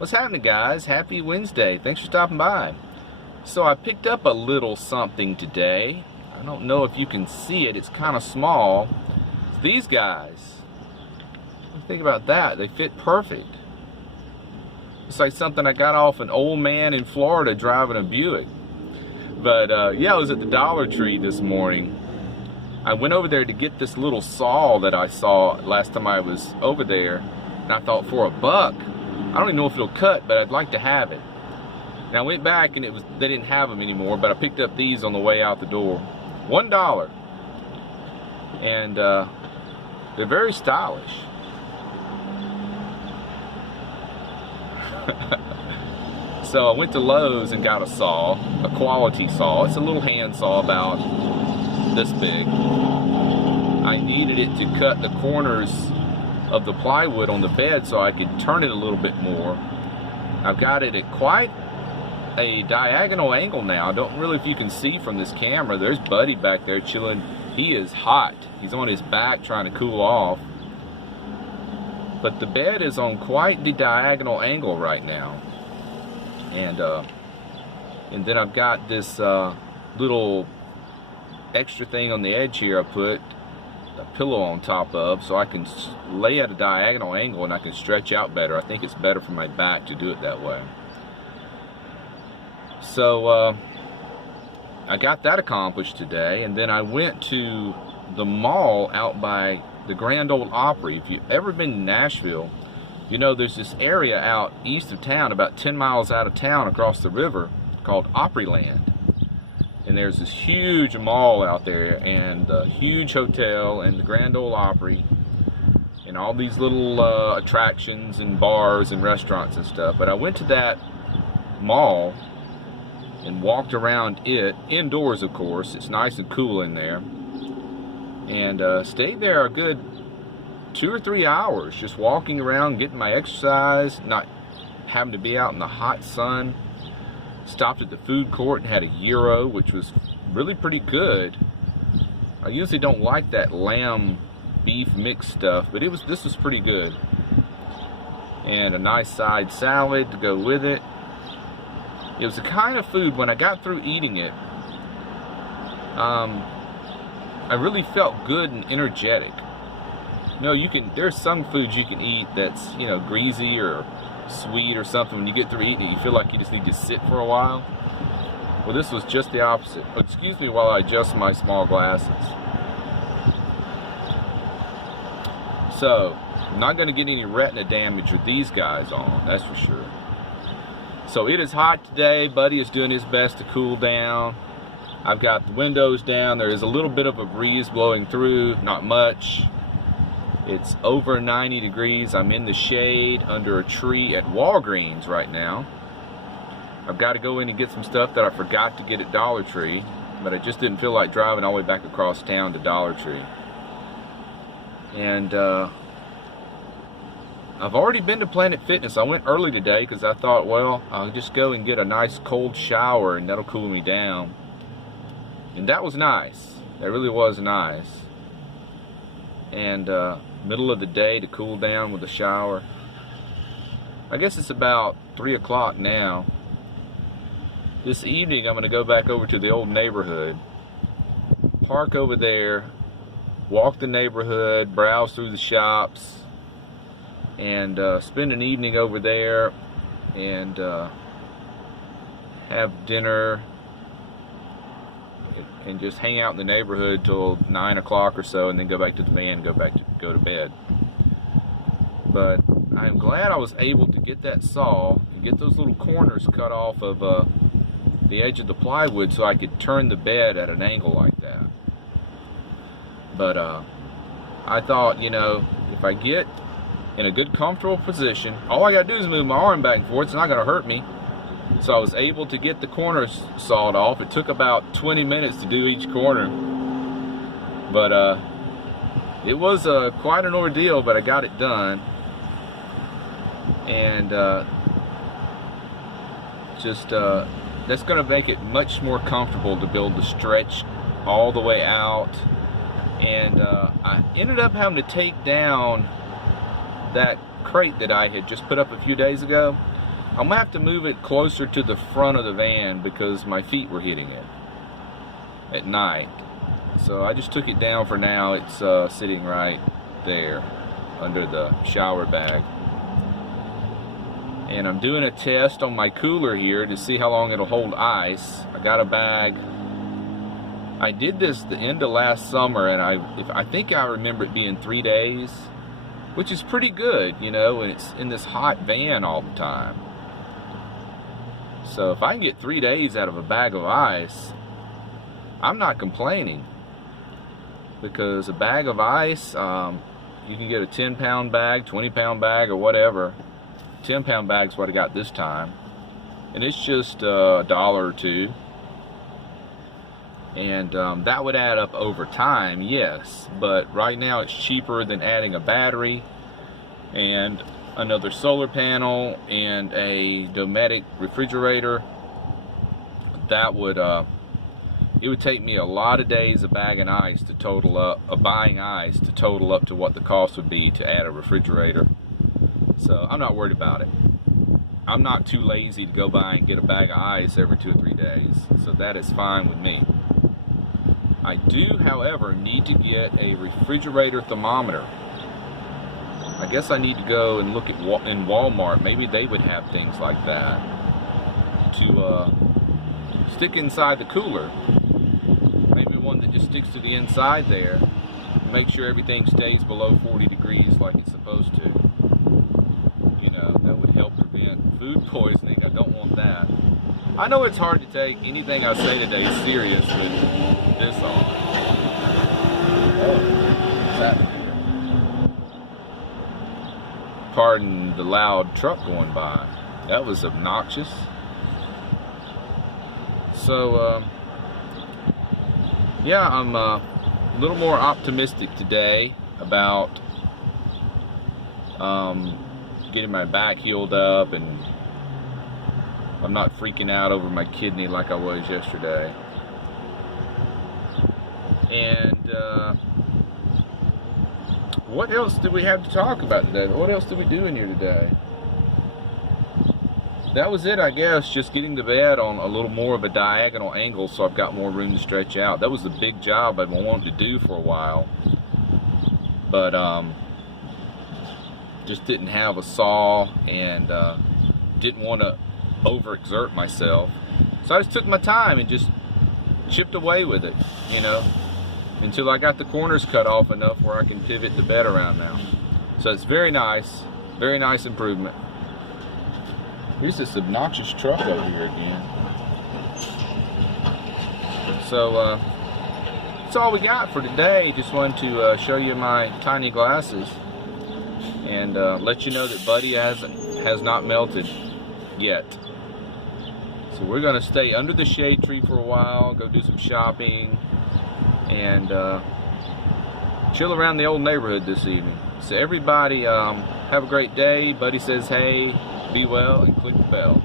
What's happening, guys? Happy Wednesday. Thanks for stopping by. So I picked up a little something today. I don't know if you can see it. It's kind of small. It's these guys. What do you think about that? They fit perfect. It's like something I got off an old man in Florida driving a Buick. But yeah, I was at the Dollar Tree this morning. I went over there to get this little saw that I saw last time I was over there. And I thought, for $1, I don't even know if it'll cut, but I'd like to have it. And I went back and they didn't have them anymore, but I picked up these on the way out the door. $1. And they're very stylish. So I went to Lowe's and got a saw, a quality saw. It's a little hand saw about this big. I needed it to cut the corners of the plywood on the bed so I could turn it a little bit more. I've got it at quite a diagonal angle now. I don't really, if you can see from this camera, there's Buddy back there chilling. He is hot. He's on his back trying to cool off. But the bed is on quite the diagonal angle right now. And then I've got this little extra thing on the edge here I put a pillow on top of so I can lay at a diagonal angle and I can stretch out better. I think it's better for my back to do it that way. So I got that accomplished today, and then I went to the mall out by the Grand Ole Opry. If you've ever been to Nashville, you know there's this area out east of town, about 10 miles out of town across the river, called Opryland. And there's this huge mall out there, and a huge hotel, and the Grand Ole Opry, and all these little attractions and bars and restaurants and stuff. But I went to that mall and walked around it, indoors of course. It's nice and cool in there. And stayed there a good 2 or 3 hours, just walking around, getting my exercise, not having to be out in the hot sun. Stopped at the food court and had a gyro, which was really pretty good. I usually don't like that lamb beef mixed stuff, but this was pretty good. And a nice side salad to go with it. It was the kind of food, when I got through eating it, I really felt good and energetic. No, there's some foods you can eat that's, you know, greasy or sweet or something. When you get through eating it, you feel like you just need to sit for a while. Well, this was just the opposite. Excuse me while I adjust my small glasses. So, I'm not going to get any retina damage with these guys on, that's for sure. So it is hot today. Buddy is doing his best to cool down. I've got the windows down. There is a little bit of a breeze blowing through, not much. It's over 90 degrees. I'm in the shade under a tree at Walgreens right now. I've got to go in and get some stuff that I forgot to get at Dollar Tree, but I just didn't feel like driving all the way back across town to Dollar Tree. And I've already been to Planet Fitness. I went early today because I thought, well, I'll just go and get a nice cold shower and that'll cool me down. And that was nice. That really was nice. And middle of the day to cool down with a shower. I guess it's about 3 o'clock now. This evening I'm going to go back over to the old neighborhood, park over there, walk the neighborhood, browse through the shops, and spend an evening over there and have dinner and just hang out in the neighborhood till 9 o'clock or so, and then go back to the van, go to bed. But I'm glad I was able to get that saw and get those little corners cut off of the edge of the plywood so I could turn the bed at an angle like that. But I thought, you know, if I get in a good comfortable position, all I gotta do is move my arm back and forth. It's not gonna hurt me. So I was able to get the corners sawed off. It took about 20 minutes to do each corner. But it was quite an ordeal, but I got it done. And that's going to make it much more comfortable to be able to stretch all the way out. And I ended up having to take down that crate that I had just put up a few days ago. I'm gonna have to move it closer to the front of the van because my feet were hitting it at night. So I just took it down for now. It's sitting right there under the shower bag. And I'm doing a test on my cooler here to see how long it'll hold ice. I got a bag. I did this the end of last summer, and I think I remember it being 3 days, which is pretty good, you know, and it's in this hot van all the time. So if I can get 3 days out of a bag of ice, I'm not complaining, because a bag of ice, you can get a 10-pound bag, 20-pound bag, or whatever. 10-pound bag's what I got this time, and it's just $1 or $2. And that would add up over time, yes, but right now it's cheaper than adding a battery and another solar panel and a Dometic refrigerator. That would it would take me a lot of days of bagging ice to total up, buying ice to total up to what the cost would be to add a refrigerator. So I'm not worried about it. I'm not too lazy to go by and get a bag of ice every 2 or 3 days, so that is fine with me. I do, however, need to get a refrigerator thermometer. I guess I need to go and look at in Walmart. Maybe they would have things like that to stick inside the cooler. Maybe one that just sticks to the inside there. Make sure everything stays below 40 degrees like it's supposed to. You know, that would help prevent food poisoning. I don't want that. I know it's hard to take anything I say today serious with this on. Oh, what's happening? Pardon the loud truck going by. That was obnoxious. So, yeah, I'm a little more optimistic today about getting my back healed up, and I'm not freaking out over my kidney like I was yesterday. And what else do we have to talk about today? What else did we do in here today? That was it, I guess, just getting the bed on a little more of a diagonal angle so I've got more room to stretch out. That was the big job I've been wanting to do for a while. But just didn't have a saw, and didn't want to overexert myself. So I just took my time and just chipped away with it, you know, until I got the corners cut off enough where I can pivot the bed around now. So it's very nice improvement. Here's this obnoxious truck over here again. So that's all we got for today. Just wanted to show you my tiny glasses and let you know that Buddy has not melted yet. So we're going to stay under the shade tree for a while, go do some shopping, and chill around the old neighborhood this evening. So everybody have a great day. Buddy says hey, be well, and click the bell.